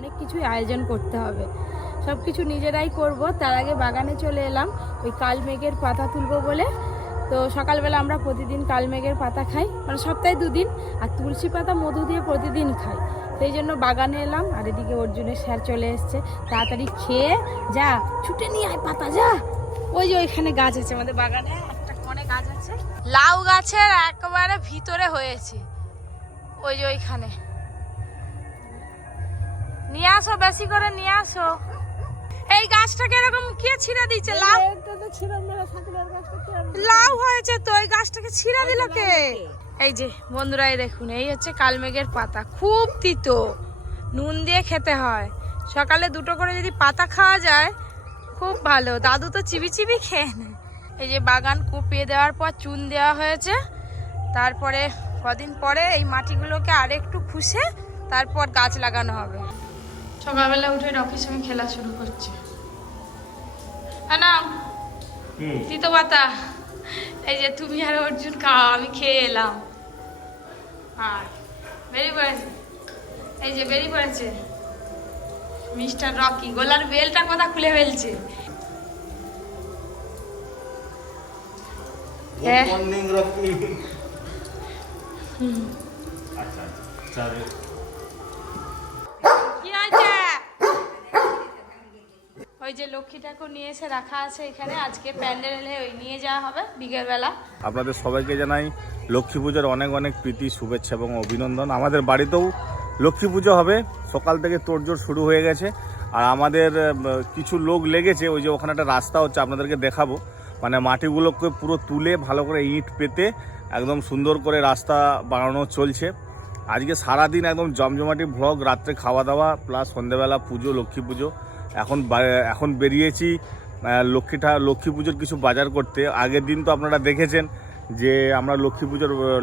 অনেক কিছুই আয়োজন করতে হবে, সব কিছু নিজেরাই করব। তার আগে বাগানে চলে এলাম ওই কালমেঘের পাতা তুলবো বলে। তো সকালবেলা আমরা প্রতিদিন কালমেঘের পাতা খাই, মানে সপ্তাহে 2 দিন, আর তুলসী পাতা মধু দিয়ে প্রতিদিন খাই। সেই জন্য বাগানে এলাম। আর এদিকে অর্জুনের স্যার চলে এসছে, তাড়াতাড়ি খেয়ে যা, ছুটে নিয়ে আয় পাতা, যা। ওই যে ওইখানে গাছ আছে আমাদের বাগানে, একটা কোণে গাছ আছে, লাউ গাছের একেবারে ভিতরে হয়েছে, ওই যে ওইখানে। নিয়ে আসো, বেশি করে নিয়ে আসো। এই গাছটাকে এরকম কে ছিঁড়ে দিচ্ছে? লাউ হয়েছে তো, এই গাছটাকে ছিঁড়ে দিল কে? এই যে বন্ধুরা, এই দেখুন, এই হচ্ছে কালমেঘের পাতা, খুব তিতো, নুন দিয়ে খেতে হয়। সকালে 2টো করে যদি পাতা খাওয়া যায় খুব ভালো। দাদু তো চিবি চিবি খেয়ে নেয়। এই যে বাগান কুপিয়ে দেওয়ার পর চুন দেওয়া হয়েছে, তারপরে কদিন পরে এই মাটিগুলোকে আরেকটু খুশে তারপর গাছ লাগানো হবে। সকালবেলা উঠে রকির সঙ্গে খেলা শুরু করছে। না তিতো পাতা, এই যে তুমি আর অর্জুন খাও, আমি খেয়ে এলাম। আর বেরিয়ে পড়েছে, এই যে বেরিয়ে পড়েছে মিস্টার রকি। গোলার বেলটা কথা খুলে ফেলছে। কি আছে? ওই যে লক্ষ্মী ঠাকুর নিয়ে এসে রাখা আছে এখানে, আজকে প্যান্ডেলে ওই নিয়ে যাওয়া হবে বিকেলবেলা। আপনাদের সবাইকে জানাই লক্ষ্মী পুজোর অনেক অনেক প্রীতি, শুভেচ্ছা এবং অভিনন্দন। আমাদের বাড়িতেও লক্ষ্মী পুজো হবে, সকাল থেকে তোড়জোড় শুরু হয়ে গেছে। আর আমাদের কিছু লোক লেগেছে, ওই যে ওখানে একটা রাস্তা হচ্ছে, আপনাদেরকে দেখাবো। মানে মাটিগুলোকে পুরো তুলে ভালো করে ইট পেতে একদম সুন্দর করে রাস্তা বানানো চলছে। আজকে সারাদিন একদম জমজমাটি ভ্লগ, রাত্রে খাওয়া দাওয়া প্লাস সন্ধ্যেবেলা পুজো, লক্ষ্মী পুজো। এখন বেরিয়েছি লক্ষ্মী পুজোর কিছু বাজার করতে। আগের দিন তো আপনারা দেখেছেন যে আমরা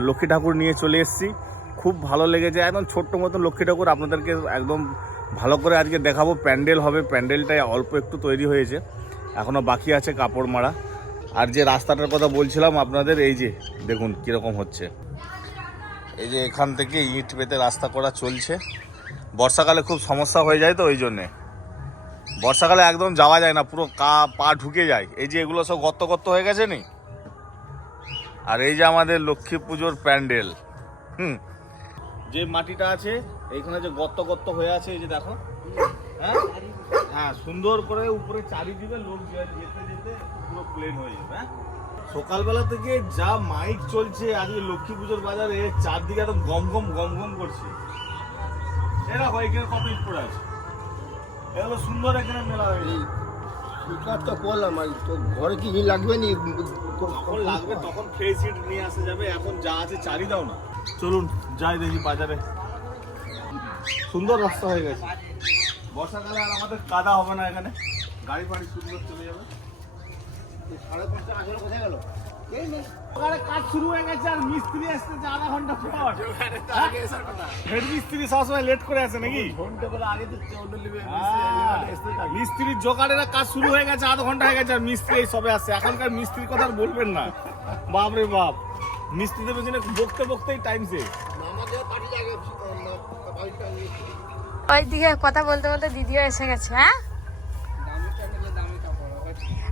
লক্ষ্মী ঠাকুর নিয়ে চলে এসেছি, খুব ভালো লেগেছে। একদম ছোট্ট মতন লক্ষ্মী ঠাকুর, আপনাদেরকে একদম ভালো করে আজকে দেখাবো। প্যান্ডেল হবে, প্যান্ডেলটাই অল্প একটু তৈরি হয়েছে, এখনও বাকি আছে কাপড় মারা। আর যে রাস্তাটার কথা বলছিলাম আপনাদের, এই যে দেখুন কীরকম হচ্ছে। এই যে এখান থেকে ইট পেতে রাস্তা করা চলছে। বর্ষাকালে খুব সমস্যা হয়ে যায়, তো ওই জন্যে বর্ষাকালে একদম যাওয়া যায় না, পুরো পা ঢুকে যায়। এই যে এগুলো সব গর্ত গর্ত হয়ে গেছে নি। আর এই যে আমাদের লক্ষ্মী পুজোর প্যান্ডেল, যে মাটিটা আছে এইখানে যে গর্ত গর্ত হয়ে আছে, এই যে দেখো, হ্যাঁ সুন্দর করে উপরে চারিদিকে লোক যেতে যেতে পুরো প্লেন হয়ে যাবে। হ্যাঁ, সকালবেলা থেকে যা মাইক চলছে আজকে লক্ষ্মী পুজোর বাজারে, চারদিকে একদম গম গম গম গম করছে। এরা এখানে কত ইট পড়ে আছে, এগুলো সুন্দর এখানে মেলা হয়েছে। তো বললাম তো ঘরে কি লাগবে নি, যখন লাগবে তখন ফ্রেশ ইট নিয়ে আসা যাবে। এখন যা আছে চারি দাও না। চলুন যাই দেখি বাজারে। সুন্দর রাস্তা হয়ে গেছে, বর্ষাকালে আর আমাদের কাদা হবে না, এখানে গাড়ি ফাড়ি সুন্দর চলে যাবে। 5:30 আসলে কোথায় গেল? কাজ শুরু হয়ে গেছে আর মিস্ত্রি আসতে আধা ঘন্টা পর। হেড মিস্ত্রি সবসময় লেট করে আসে নাকি? মিস্ত্রির জোগাড়েরা কাজ শুরু হয়ে গেছে, আধা ঘন্টা হয়ে গেছে, আর মিস্ত্রি এই সবে আসছে। এখনকার মিস্ত্রির কথা আর বলবেন না, বাপ রে বাপ, মিস্ত্রিদের পেছনে বকতে বকতেই টাইম শেষ। ওইদিকে কথা বলতে বলতে দিদিও এসে গেছে। হ্যাঁ,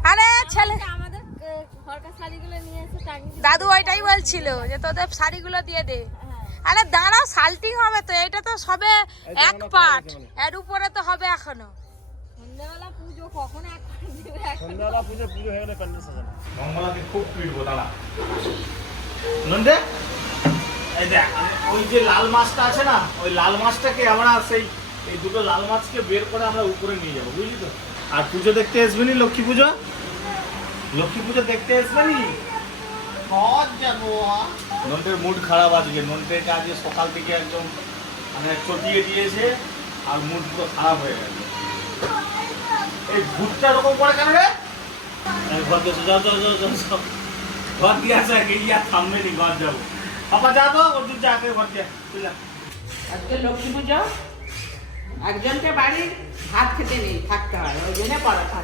আরে ছেলে দাদু ওইটাই বলছিল যে তোদের শাড়িগুলো দিয়ে দে। আরে দাঁড়াও, সাল্টিং হবে তো, এটা তো সবে এক পার্ট, এর উপরে তো হবে এখনো। সন্ধ্যাবেলা পুজো কখন? সন্ধ্যাবেলা পুজো হয়ে গেলে প্যান্ডেল সাজানো। মঙ্গলাকে খুব পিটবো, দাঁড়া। নন্দে এই দেখ, ওই যে লাল মাছটা আছে না, ওই লাল মাছটাকে আমরা এই 2টো লাল মাছকে বের করে আমরা উপরে নিয়ে যাবো, বুঝলি তো? আর পুজো দেখতে আসবে নি, লক্ষ্মী পুজো দেখতে আসবে নি? নন্টের মুড খারাপ আজকে। নন্টেকে আজকে সকাল থেকে একদম মানে চটিয়ে দিয়েছে, আর মুড পুরো খারাপ হয়ে গেছে। এই ভূতটা এরকম করে কেন রে? ঘর দিয়ে ঘর দিয়ে আসে, আর থামবে নি, ঘর যাবো। পাপা যা তো, অর্জুন যা, ঘর দিয়ে আজকে লক্ষ্মী পুজো, একজনকে বাড়ির ভাত খেতে নেই, থাকতে হয়, ওই জন্য পরোটা।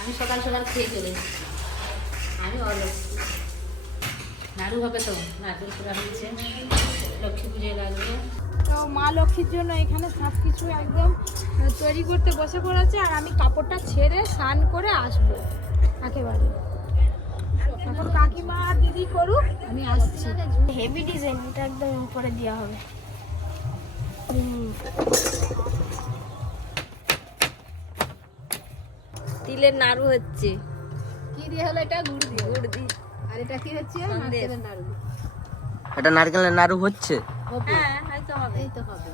আমি সকাল সকাল খেয়ে চলে এসেছি। আমি অলস নাড়ু হবে তো, নারকেল পোড়া হয়েছে, লক্ষ্মী পুজোর মা লক্ষ্মীর জন্য এখানে সব কিছু একদম তৈরি করতে বসে পড়েছে। আর আমি কাপড়টা ছেড়ে স্নান করে আসবো একেবারে। এখন কাকিমা আর দিদি করুক, আমি আসছি। হেভি ডিজাইন, এটা একদম উপরে দেওয়া হবে। তিলের নাড়ু হচ্ছে। কি দিয়ে হলো এটা? গুড় দিয়ে। গুড় দিয়ে। আর এটা কি হচ্ছে? নারকেলের নাড়ু। এটা নারকেলের নাড়ু হচ্ছে। হ্যাঁ, হয়তো হবে। এই তো হবে।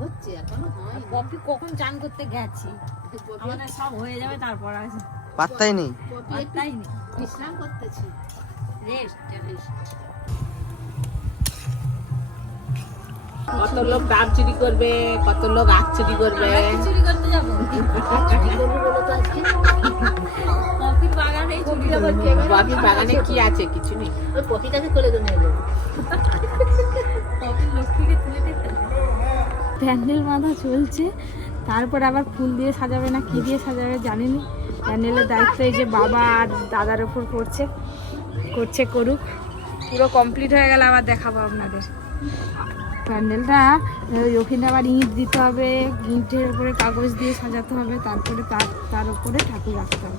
হচ্ছে, এখনো হয়। পপি কখন চান করতে গেছি, আমাদের সব হয়ে যাবে তারপর আছে। পাত্তাই নেই। পাত্তাই নেই, বিশ্রাম করতেছি। রেস্ট। কত লোক ডাব চুরি করবে, কত লোক আখ চুরি করবে। চুরি করতে যাবো। চুরি করবো বলো তো আজকে। পপির বাগানে চুরি করবো। বাপির বাগানে কি আছে? কিছু নেই। ওই পপিটাকে কোলে করে নিয়ে যাবো। পপির লক্ষ্মীকে তুলে দিতে। প্যান্ডেল বাঁধা চলছে, তারপর আবার ফুল দিয়ে সাজাবে না কি দিয়ে সাজাবে জানিনি। প্যান্ডেলের দায়িত্ব এই যে বাবা আর দাদার ওপর করুক। পুরো কমপ্লিট হয়ে গেলে আবার দেখাবো আপনাদের। প্যান্ডেলটা ওখানে আবার ইঁট দিতে হবে, ইঁটের উপরে কাগজ দিয়ে সাজাতে হবে, তারপরে তার উপরে ঠাকুর রাখতে হবে।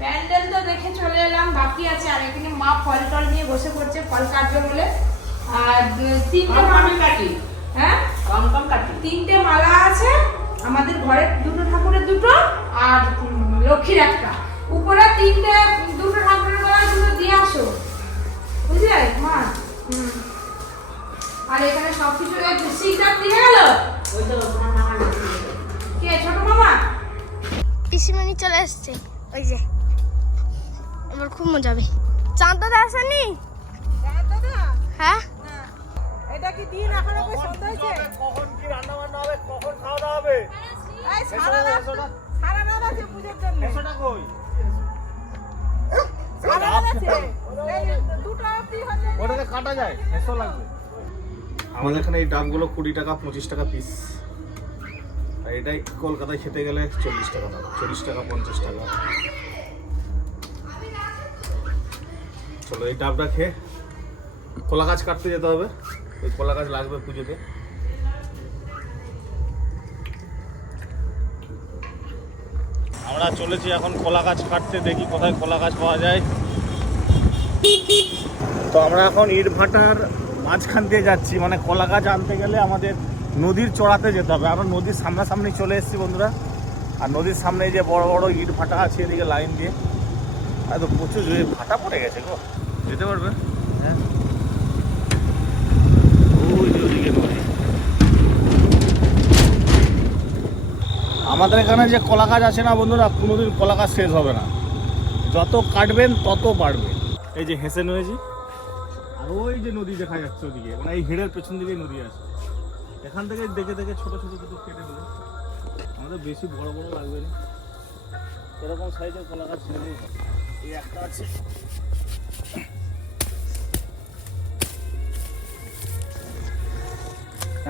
প্যান্ডেল তো দেখে চলে এলাম, বাকি আছে। আর এখানে মা ফল টল নিয়ে বসে পড়ছে, ফল কাটবে বলে। আর তিনটে মালা আছে আমাদের ঘরের, দুটো ঠাকুরের দুটো, আর লক্ষ্মীর একটা। উপরে দুটো ঠাকুরের গলায় দুটো দিয়ে আসো, বুঝলে মা? আর এখানে সবকিছু সিগনাল দিয়ে গেল। কে ছোট মামা? পিসিমণি চলে এসছে, ওই যে। এবার খুব মজা হবে। চাঁদ দাদা আসেনি? হ্যাঁ, এটা কি দিন এখনো কই সন্ধ্যা হয়েছে? কখন কি রান্না বান্না হবে, কখন খাওয়া দাওয়া হবে? এই সারা রাত আছে পূজার জন্য। এসোটা কই? সারা রাত আছে। এই দুটো অবধি হলে ওটাতে কাটা যায়, এসো লাগবে। আমাদের এখানে এই ডাবগুলো 20 টাকা 25 টাকা পিস। আর এটাই কলকাতায় খেতে গেলে 40 টাকা দাম, 40 টাকা 50 টাকা। চলো এই ডাবটা খেয়ে কলা গাছ কাটতে যেতে হবে। ওই কলা গাছ লাগবে পুজোতে। আমরা চলেছি এখন কলা গাছ কাটতে, দেখি কোথায় কলা গাছ পাওয়া যায়। তো আমরা এখন ইট ভাটার মাঝখান দিয়ে যাচ্ছি, মানে কলা গাছ আনতে গেলে আমাদের নদীর চড়াতে যেতে হবে। আমরা নদীর সামনাসামনি চলে এসেছি বন্ধুরা। আর নদীর সামনে যে বড় বড় ইট ভাটা আছে এদিকে লাইন দিয়ে, আর তো প্রচুর ভাটা পড়ে গেছে গো। যেতে পারবে? হ্যাঁ, ওইদিকে নদী। আমাদের এখানে যে কলা গাছ আছে না বন্ধুরা, কোনোদিন কলা গাছ শেষ হবে না। যত কাটবেন তত বাড়বে। এই যে হেসে নয়েছি, আর ওই যে নদী দেখা যাচ্ছে ওদিকে, মানে এই হিড়ের পেছন দিকেই নদী আছে। এখান থেকে দেখে দেখে ছোট ছোট কিছু কেটে দেবে। আমাদের বেশি বড় বড় লাগবে না, এরকম সাইজের কলা গাছ নিলেই হবে। এই একটা আছে,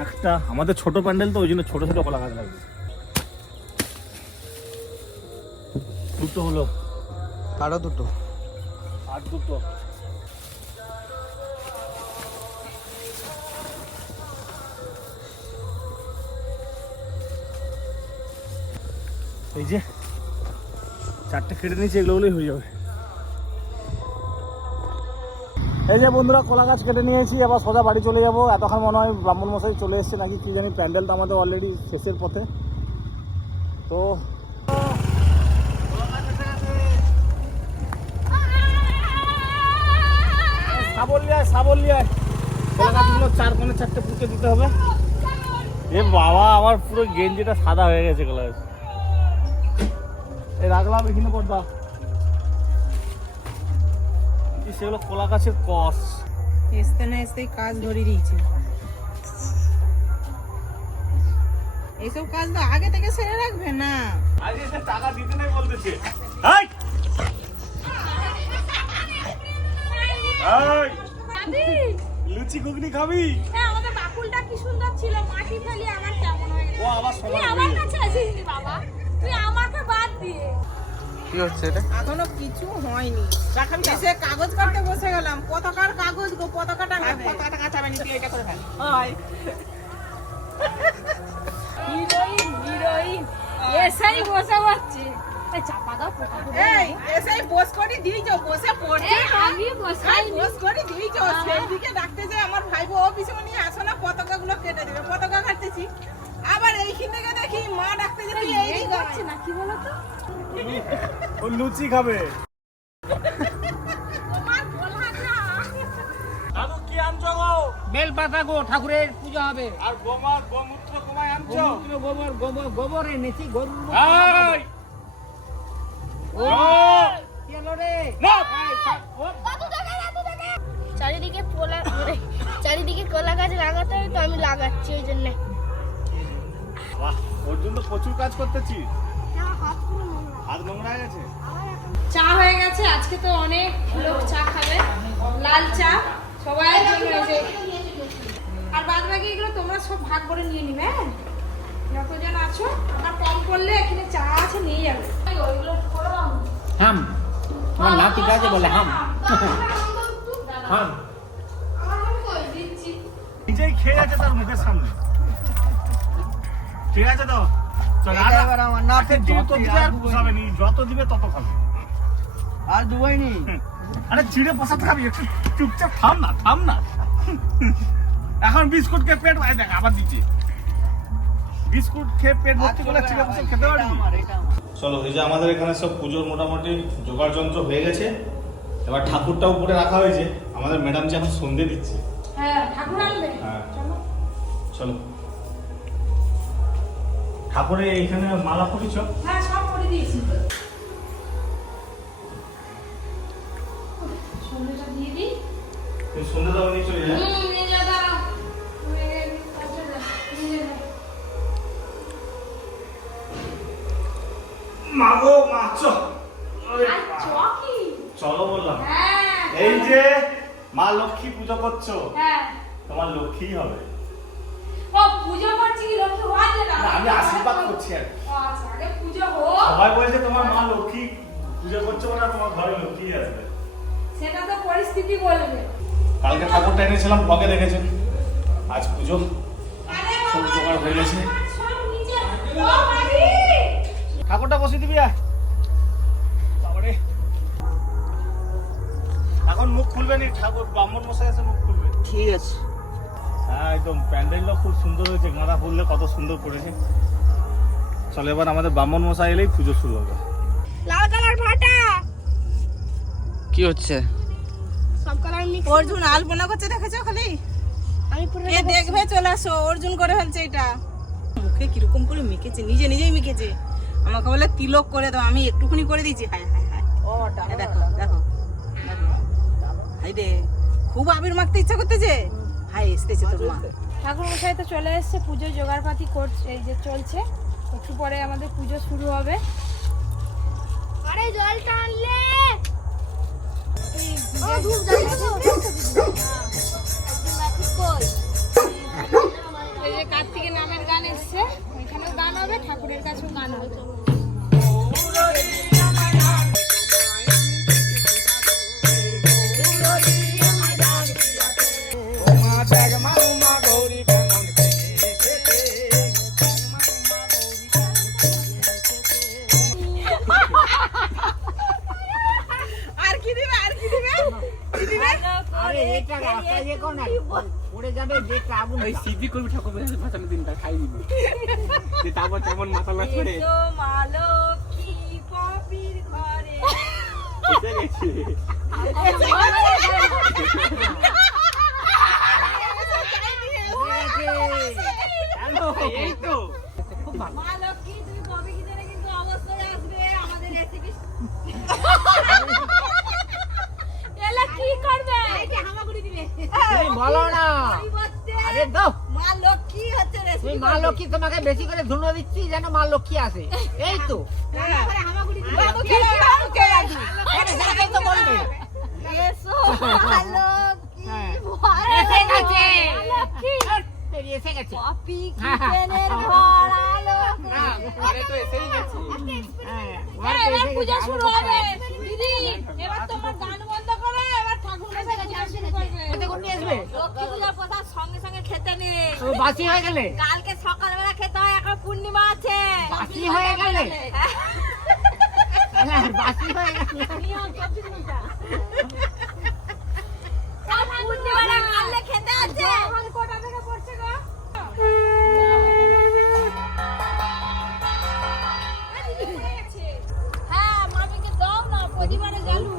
একটা আমাদের ছোট প্যান্ডেল তো ওই জন্য ছোট ছোট কলা গাছ লাগবে। দুটো হলো, আরো দুটো, আর দুটো। এই যে 4টে কেটে নিয়েছি, এগুলোই হয়ে যাবে। এই যে বন্ধুরা কলা গাছ কেটে নিয়েছি, আবার সোজা বাড়ি চলে যাবো। এতক্ষণ মনে হয় ব্রাহ্মণ মশাই চলে এসছে নাকি কি জানি। প্যান্ডেল তো আমাদের অলরেডি শেষের পথে। তো সাবল লিয়ায় কলা গাছগুলো 4 কোণে 4টে পুঁতে দিতে হবে। এ বাবা, আমার পুরো গেঞ্জিটা সাদা হয়ে গেছে কলা গাছ। এই রাখলাম এখানে পর্দা, সেগুলো কলা গাছের কস। এসতে না এসতেই কাজ ধরে দিয়েছে। এইসব কাজ তো আগে থেকে সেরে রাখবে না। আগে সে টাকা দিতে নাই বলতেছে। লুচি ঘুগনি খাবি? হ্যাঁ, আমাদের বাকুলটা কি সুন্দর ছিল, মাটি ফেলি আমার কেমন হয়ে গেছে। ও আবার তুই আমার কাছে আসিস নি বাবা, তুই আমাকে বাদ দিয়ে। কি হচ্ছে এটা? এখনো কিছু হয়নি। এসে কাগজ কাটতে বসে গেলাম। পতাকার কাগজ গো, পতাকাটা পতাকাটা কাটাবে নি, তুই এটা করে ফেল। হয় হিরোইন হিরোইন এসেই বসে পড়ছে এই চাপা দাও পোকা এই এসেই বস করে দিয়েছো, বসে পড়ছে। আমি বসাই বস করে দিয়েছো, সেই দিকে ডাকতে যায় আমার ভাইবো ও পিছনে আসো না, পতাকাগুলো কেটে দেবে। পতাকা কাটতেছি, আবার এইখান থেকে দেখি মা ডাকতে যে তুই এই দিকে যাচ্ছে না কি বলো তো ও লুচি খাবে। তোমার বলা না দাদু কি আনছো গো? বেল পাতা গো, ঠাকুরের পূজা হবে। আর গোমূত্র কমায় আনছো? গোবর এনেছি গরু। এই! ও! কি হলো রে? না! চারিদিকে চারিদিকে কলা গাছ লাগাতে হবে, তো আমি লাগাচ্ছি ওই জন্য। বাহ, ওর জন্য প্রচুর কাজ করতেছি। হাত নোংরা হয়ে গেছে। চা হয়ে গেছে, আজকে তো অনেক লোক চা খাবে, লাল চা সবাই জন্য এই যে। আর বাদ বাকি এগুলো তোমরা সব ভাগ করে নিয়ে নিবে, হ্যাঁ? যতজন আছো আমার কম করলে এখানে চা আছে নিয়ে যাবে। ওইগুলো করে দাও। হাম আমার নাতি কাজে বলে হাম হাম। নিজেই খেয়ে আছে তার মুখের সামনে। ঠিক আছে তো? চল এটা এবার আমার না আজকে যত দিবে আর পোষাবে নি, যত দিবে তত খাবে। আর দুবাই নি। আরে চিড়ে পোষাতে খাবি, একটু চুপচাপ থাম না। এখন বিস্কুট খেয়ে পেট ভাই দেখ আবার দিচ্ছি। বিস্কুট খেয়ে পেট ভর্তি করে চিড়ে পোষা খেতে পারবি? চলো, এই যে আমাদের এখানে সব পুজোর মোটামুটি জোগাড় যন্ত্র হয়ে গেছে। এবার ঠাকুরটা উপরে রাখা হয়েছে, আমাদের ম্যাডাম যে এখন সন্ধে দিচ্ছে। হ্যাঁ ঠাকুর আনবে। হ্যাঁ। চলো চলো, ঠাকুরের এইখানে মালা পরিছ? হ্যাঁ সব করে দিয়েছি। সন্ধ্যেটা দিয়ে দিই। তুই সন্ধে দাও নিয়ে চলে যা। নিয়ে যা দাঁড়াও। নিয়ে যা। মাগো মাছ। আর চকি। চলো বললাম। হ্যাঁ এই যে মা লক্ষ্মী পুজো করছো, হ্যাঁ তোমার লক্ষ্মী হবে। ও পুজো করছি কি লক্ষ্মী হওয়া যায় না? না, আমি আশীর্বাদ করছি আর কি। ও, আচ্ছা আগে পুজো হোক। সবাই বলছে তোমার মা লক্ষ্মী পুজো করছো না, তোমার ঘরে লক্ষ্মী আসবে। সেটা তো পরিস্থিতি বলবে। কালকে ঠাকুরটা এনেছিলাম, ব্লগে দেখেছেন। আজ পুজো আরে সব জোগাড় হয়ে গেছে। সব নিচে ও বাড়ি। ঠাকুরটা বসিয়ে দিবি আর বাবারে। এখন মুখ খুলবে নি, ঠাকুর ব্রাহ্মণ মশাই এসে মুখ খুলবে। ঠিক আছে। হ্যাঁ একদম, প্যান্ডেলটা খুব সুন্দর হয়েছে, গাঁদা ফুললে কত সুন্দর করেছে। চলো এবার আমাদের ব্রাহ্মণ মশাই এলেই পুজো শুরু হবে। লাল কালার ভাটা কি হচ্ছে? সব কালার মিক্স। অর্জুন আলপনা করছে, দেখেছো খালি? আমি পুরো কে দেখবে চলে আসো, অর্জুন করে ফেলছে এটা। মুখে কিরকম করে মেখেছে, নিজেই মেখেছে। আমাকে বলে তিলক করে দাও, আমি একটুখানি করে দিয়েছি। হায় দেখো দেখো হাই রে, খুব আবির মাখতে ইচ্ছা করতেছে। হাই এসতেছে তোর মা। ঠাকুর মশাই তো চলে এসেছে, পুজো জোগাড়পাতি করছে, এই যে চলছে। একটু পরে আমাদের পুজো শুরু হবে। আরে জল টানলে ও ধূপ জ্বালিয়েছো। এই যে কার্তিকের নামের গান এসছে, ওইখানেও গান হবে, ঠাকুরের কাছেও গান হবে। আর কি দিবে আরে এটা রাস্তায় যে কোন পড়ে যাবে, দেখতে আগুন ওই সিদ্ধি করবি ঠাকুর ভাসানোর দিনটা খাই দিবি। তারপর তেমন মাথা না ছড়ে মালো কি পপির ঘরে এসে গেছে। এই তো মালো কি তুমি পপি কি জানে, কিন্তু অবশ্যই আসবে আমাদের রেসিপি। এলা কি করবে? এটা হামাগুড়ি দিবে। তুমি বলো না। আরে দাও, মা লক্ষ্মী হচ্ছে তুমি রেসিপি। মা লক্ষ্মী, তোমাকে বেশি করে ধুনো দিচ্ছি যেন মা লক্ষ্মী আসে। এই তো হামাগুড়ি দিবে। আরে সেটাই তো বলবে। এসো মা লক্ষ্মী হ্যাঁ। ভরে এসে গেছে। লক্ষ্মী তেরি এসে গেছে। পপি কিচেনের ঘর আলো। না, ঘরে তো এসেই গেছে। হ্যাঁ, ঘরে তো এবার এসে পূজা গেছে। শুরু হবে। দিদি এবার তোমার গান বন্ধ করো, এবার ঠাকুর মশাই গান শুরু করবে। খেতে কোন নিয়ে আসবে? লক্ষ্মী পূজার কথা সঙ্গে সঙ্গে খেতে নেই, ও বাসি হয়ে গেলে কালকে সকালবেলা খেতে হয়। পূর্ণিমা আছে। বাসি হয়ে গেলে বাসি হয়ে গেলে পূর্ণিমাটা কালকে খেতে আছে। কোটা থেকে পড়ছে গো। হ্যাঁ মামিকে দাও না প্রতিবারে জালু।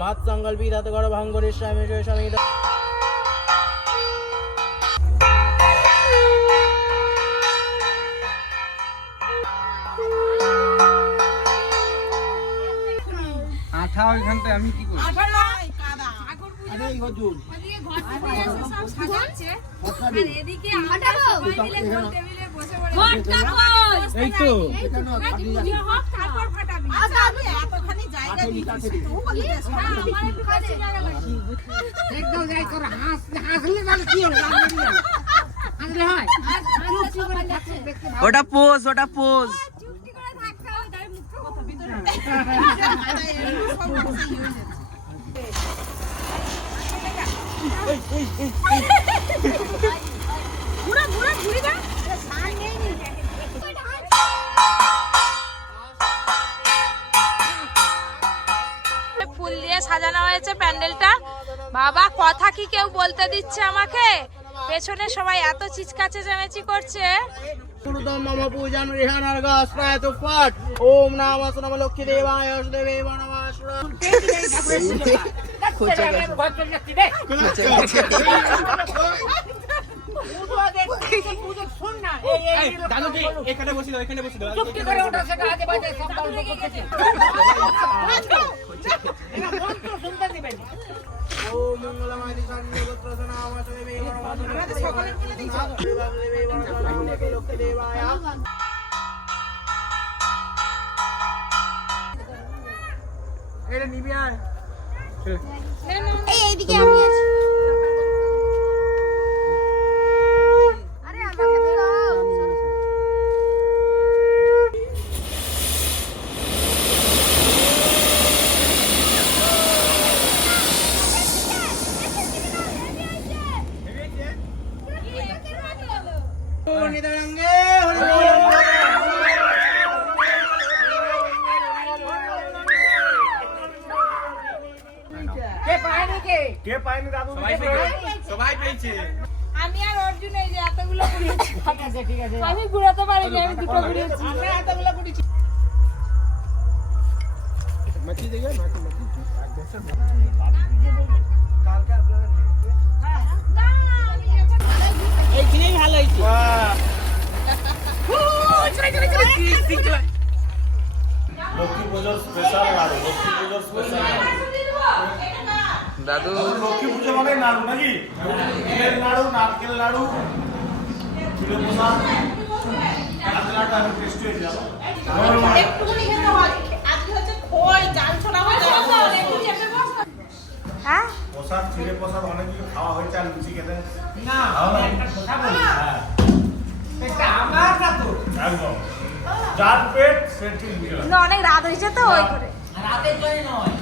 মাত সংকল্পী ধাত কর ভাঙ্গরের স্বামী স্বামী আঠা ওইখানটায় আমি কি করি? আরে এই হজুর এদিকে ঘর থেকে এসে সব সাজাচ্ছে আর এদিকে আমরা সবাই মিলে গোল টেবিলে বসে পড়ে ঘরটা কই এই তো এখানে আজ পুজো হোক তারপর ফাটাবি। আমি এতখানি জায়গা দিয়েছি তুই বলিস হ্যাঁ আমার একটু কাছে জায়গা বাকি। একদম যাই তোর হাসলে তাহলে কি হবে? হাসলে হয়? চুপ করে থাকছে দেখতে ভালো। ওটা পোজ ওটা পোজ চুপটি করে থাকতে হবে তাই মুখটা কথা ভিতরে বুড়া বুড়া ঘুরে যা সার নেই নি। ফুল দিয়ে সাজানো হয়েছে প্যান্ডেলটা। বাবা কথা কি কেউ বলতে দিচ্ছে আমাকে? পেছনে সবাই এত চিৎকাচে চেঁচামেচি করছে। পুরুতম মম পূজন রিহানার গাস্রায় তো পাঠ ওম নমঃ নম লক্ষ্মী দেবায় দেবে নমঃ এখানে বসে দাও এখানে বসে দাও চুপটি করে ওটা সেটা আজে বাজে সব গল্প করতেছে এরা মন্ত্র শুনতে দিবেন ওম মঙ্গলময় দিশান্তি গোত্রসনা আমাসে দেবে নমঃ সকলে বলে দিছো দেবে নমঃ লক্ষ্মী দেবায় এটা নিবি আয় এই এইদিকে আমি আছি। আরে আমাকে দাও। নিদাঙ্গে হরি বল কে পায়নি দাদু? সবাই পেয়েছে আমি আর অর্জুন এই যে এতগুলো ঘুরিয়েছি। ঠিক আছে ঠিক আছে আমি ঘুরাতে পারিনি, আমি দুটো ঘুরিয়েছি। আমরা এতগুলো করেছি মাটি দেখে মাটি মাটি এইখানেই ভালো হয়েছে লক্ষ্মী পুজোর স্পেশাল নাড়ু, লক্ষ্মী পুজোর স্পেশাল দাদু লক্ষ্মী পুজো মানে নাড়ু নাকি? তিলের নাড়ু, নারকেল নাড়ু, তিলে প্রসাদ, নাড়ুটা আমি টেস্টি হয়ে যাবো। একটুখানি খেতে হয় আজকে হচ্ছে খই জাল ছোড়া হয় হ্যাঁ প্রসাদ, তিলে প্রসাদ অনেক কিছু খাওয়া হয়েছে আর লুচি খেতে না একটা কথা বলি হ্যাঁ এটা আমার না তো একদম যার পেট সে ঠিক বুঝে না, অনেক রাত হয়েছে তো ওই করে। রাতের জন্য নয়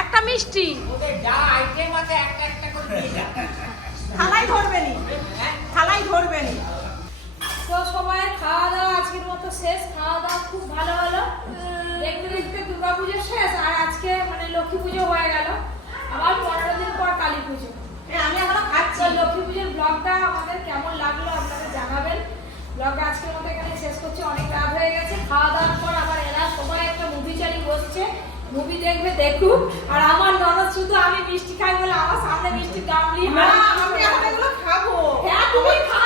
একটা মিষ্টি ওদের যা আইটেম আছে একটা একটা করে দিয়ে যা থালাই ধরবে নি থালাই ধরবে নি তো সবাই খাওয়া দাওয়া আজকের মতো শেষ। খাওয়া দাওয়া খুব ভালো হলো। দেখতে দেখতে দুর্গাপুজো শেষ আর আজকে মানে লক্ষ্মী পুজো হয়ে গেল। আবার 15 দিন পর কালী পুজো। আমি এখনো খাচ্ছি তো লক্ষ্মী পুজোর ব্লগটা আমাদের কেমন লাগলো আপনারা জানাবেন। ব্লগটা আজকের মতো এখানে শেষ করছি, অনেক রাত হয়ে গেছে। খাওয়া দাওয়ার পর আবার এরা সবাই একটা মুভি চালিয়ে বসছে, মুভি দেখবে দেখুক। আর আমার ননদ শুধু আমি মিষ্টি খাই বলে আমার সামনে মিষ্টি গামলি আমি এখন এগুলো খাবো হ্যাঁ তুমি খা